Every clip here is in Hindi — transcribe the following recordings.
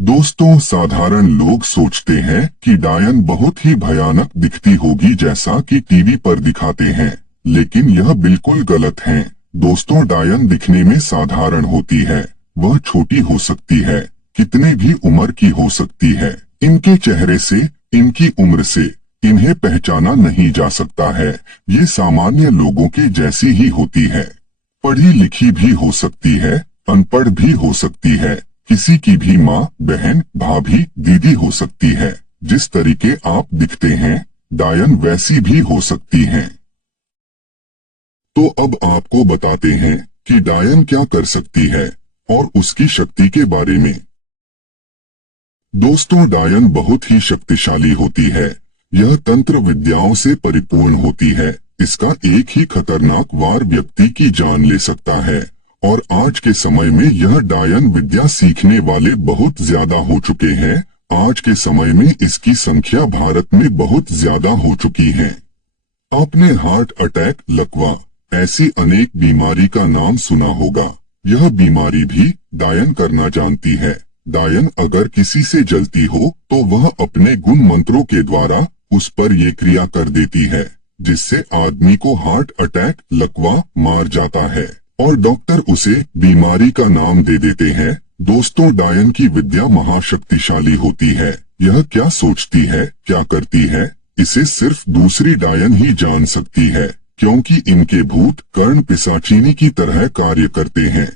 दोस्तों, साधारण लोग सोचते हैं कि डायन बहुत ही भयानक दिखती होगी जैसा कि टीवी पर दिखाते हैं, लेकिन यह बिल्कुल गलत है। दोस्तों, डायन दिखने में साधारण होती है। वह छोटी हो सकती है, कितने भी उम्र की हो सकती है। इनके चेहरे से, इनकी उम्र से इन्हें पहचाना नहीं जा सकता है। ये सामान्य लोगों के जैसी ही होती है। पढ़ी लिखी भी हो सकती है, अनपढ़ भी हो सकती है। किसी की भी माँ, बहन, भाभी, दीदी हो सकती है। जिस तरीके आप दिखते हैं, डायन वैसी भी हो सकती हैं। तो अब आपको बताते हैं कि डायन क्या कर सकती है और उसकी शक्ति के बारे में। दोस्तों, डायन बहुत ही शक्तिशाली होती है। यह तंत्र विद्याओं से परिपूर्ण होती है। इसका एक ही खतरनाक वार व्यक्ति की जान ले सकता है। और आज के समय में यह डायन विद्या सीखने वाले बहुत ज्यादा हो चुके हैं। आज के समय में इसकी संख्या भारत में बहुत ज्यादा हो चुकी है। आपने हार्ट अटैक, लकवा, ऐसी अनेक बीमारी का नाम सुना होगा। यह बीमारी भी डायन करना जानती है। डायन अगर किसी से जलती हो तो वह अपने गुण मंत्रों के द्वारा उस पर ये क्रिया कर देती है, जिससे आदमी को हार्ट अटैक, लकवा मार जाता है और डॉक्टर उसे बीमारी का नाम दे देते हैं। दोस्तों, डायन की विद्या महाशक्तिशाली होती है। यह क्या सोचती है, क्या करती है, इसे सिर्फ दूसरी डायन ही जान सकती है, क्योंकि इनके भूत कर्ण पिशाचिनी की तरह कार्य करते हैं।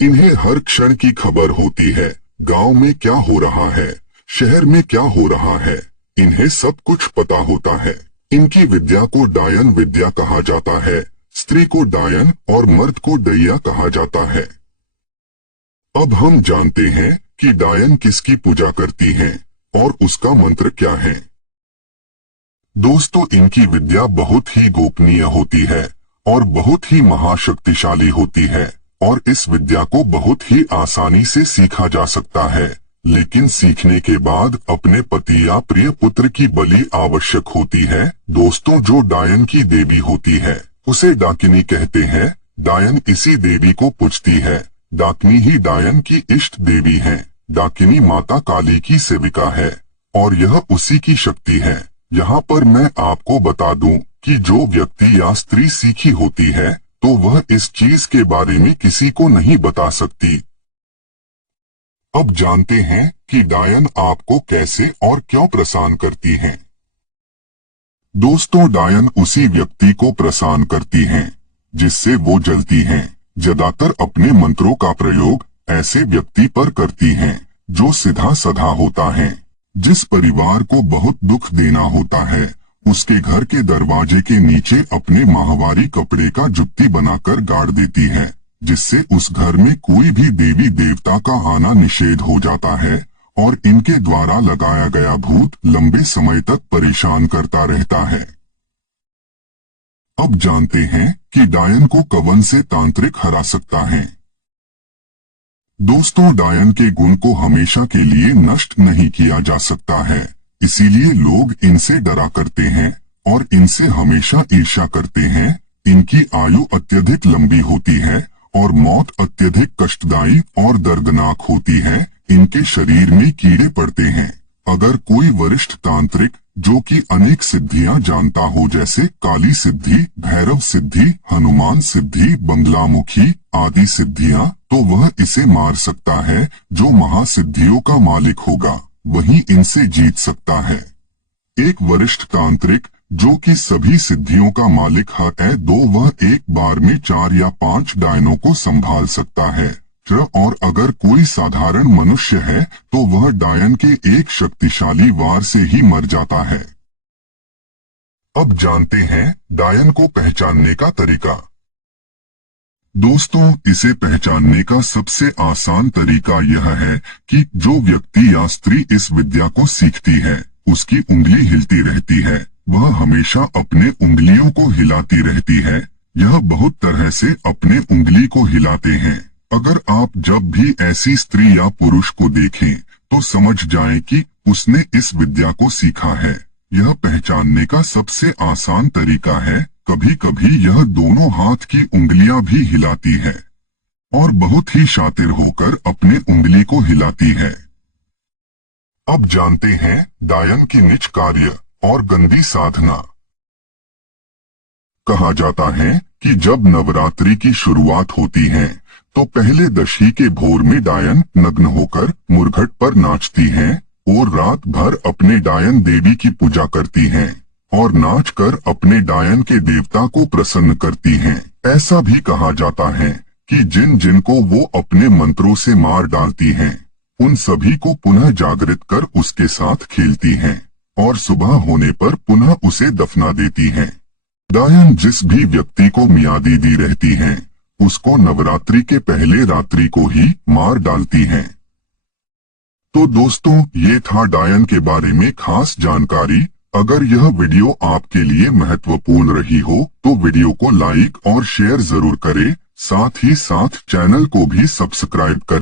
इन्हें हर क्षण की खबर होती है। गांव में क्या हो रहा है, शहर में क्या हो रहा है, इन्हें सब कुछ पता होता है। इनकी विद्या को डायन विद्या कहा जाता है। स्त्री को डायन और मर्द को दैया कहा जाता है। अब हम जानते हैं कि डायन किसकी पूजा करती हैं और उसका मंत्र क्या है। दोस्तों, इनकी विद्या बहुत ही गोपनीय होती है और बहुत ही महाशक्तिशाली होती है और इस विद्या को बहुत ही आसानी से सीखा जा सकता है, लेकिन सीखने के बाद अपने पति या प्रिय पुत्र की बलि आवश्यक होती है। दोस्तों, जो डायन की देवी होती है उसे डाकिनी कहते हैं। डायन इसी देवी को पूजती है। डाकिनी ही डायन की इष्ट देवी है। डाकिनी माता काली की सेविका है और यह उसी की शक्ति है। यहाँ पर मैं आपको बता दूं कि जो व्यक्ति या स्त्री सीखी होती है तो वह इस चीज के बारे में किसी को नहीं बता सकती। अब जानते हैं कि डायन आपको कैसे और क्यों परेशान करती हैं। दोस्तों, डायन उसी व्यक्ति को परेशान करती हैं जिससे वो जलती हैं। ज्यादातर अपने मंत्रों का प्रयोग ऐसे व्यक्ति पर करती हैं जो सीधा साधा होता है। जिस परिवार को बहुत दुख देना होता है उसके घर के दरवाजे के नीचे अपने माहवारी कपड़े का जुत्ती बनाकर गाड़ देती है, जिससे उस घर में कोई भी देवी देवता का आना निषेध हो जाता है और इनके द्वारा लगाया गया भूत लंबे समय तक परेशान करता रहता है। अब जानते हैं कि डायन को कवन से तांत्रिक हरा सकता है। दोस्तों, डायन के गुण को हमेशा के लिए नष्ट नहीं किया जा सकता है, इसीलिए लोग इनसे डरा करते हैं और इनसे हमेशा ईर्ष्या करते हैं। इनकी आयु अत्यधिक लंबी होती है और मौत अत्यधिक कष्टदायी और दर्दनाक होती है। इनके शरीर में कीड़े पड़ते हैं। अगर कोई वरिष्ठ तांत्रिक जो कि अनेक सिद्धियां जानता हो, जैसे काली सिद्धि, भैरव सिद्धि, हनुमान सिद्धि, बंगलामुखी आदि सिद्धियां, तो वह इसे मार सकता है। जो महासिद्धियों का मालिक होगा वही इनसे जीत सकता है। एक वरिष्ठ तांत्रिक जो कि सभी सिद्धियों का मालिक है, वह एक बार में 4 या 5 डायनों को संभाल सकता है। और अगर कोई साधारण मनुष्य है तो वह डायन के एक शक्तिशाली वार से ही मर जाता है। अब जानते हैं डायन को पहचानने का तरीका। दोस्तों, इसे पहचानने का सबसे आसान तरीका यह है कि जो व्यक्ति या स्त्री इस विद्या को सीखती है उसकी उंगली हिलती रहती है। वह हमेशा अपने उंगलियों को हिलाती रहती है। यह बहुत तरह से अपने उंगली को हिलाते हैं। अगर आप जब भी ऐसी स्त्री या पुरुष को देखें तो समझ जाएं कि उसने इस विद्या को सीखा है। यह पहचानने का सबसे आसान तरीका है। कभी कभी यह दोनों हाथ की उंगलियां भी हिलाती है और बहुत ही शातिर होकर अपने उंगली को हिलाती है। अब जानते हैं डायन की नीच कार्य और गंदी साधना। कहा जाता है कि जब नवरात्रि की शुरुआत होती है तो पहले दशमी के भोर में डायन नग्न होकर मुरघट पर नाचती हैं और रात भर अपने डायन देवी की पूजा करती हैं और नाचकर अपने डायन के देवता को प्रसन्न करती हैं। ऐसा भी कहा जाता है कि जिन जिन को वो अपने मंत्रों से मार डालती हैं उन सभी को पुनः जागृत कर उसके साथ खेलती हैं और सुबह होने पर पुनः उसे दफना देती हैं। डायन जिस भी व्यक्ति को मियादी दी रहती हैं उसको नवरात्रि के पहले रात्रि को ही मार डालती हैं। तो दोस्तों, ये था डायन के बारे में खास जानकारी। अगर यह वीडियो आपके लिए महत्वपूर्ण रही हो तो वीडियो को लाइक और शेयर जरूर करें, साथ ही साथ चैनल को भी सब्सक्राइब करें।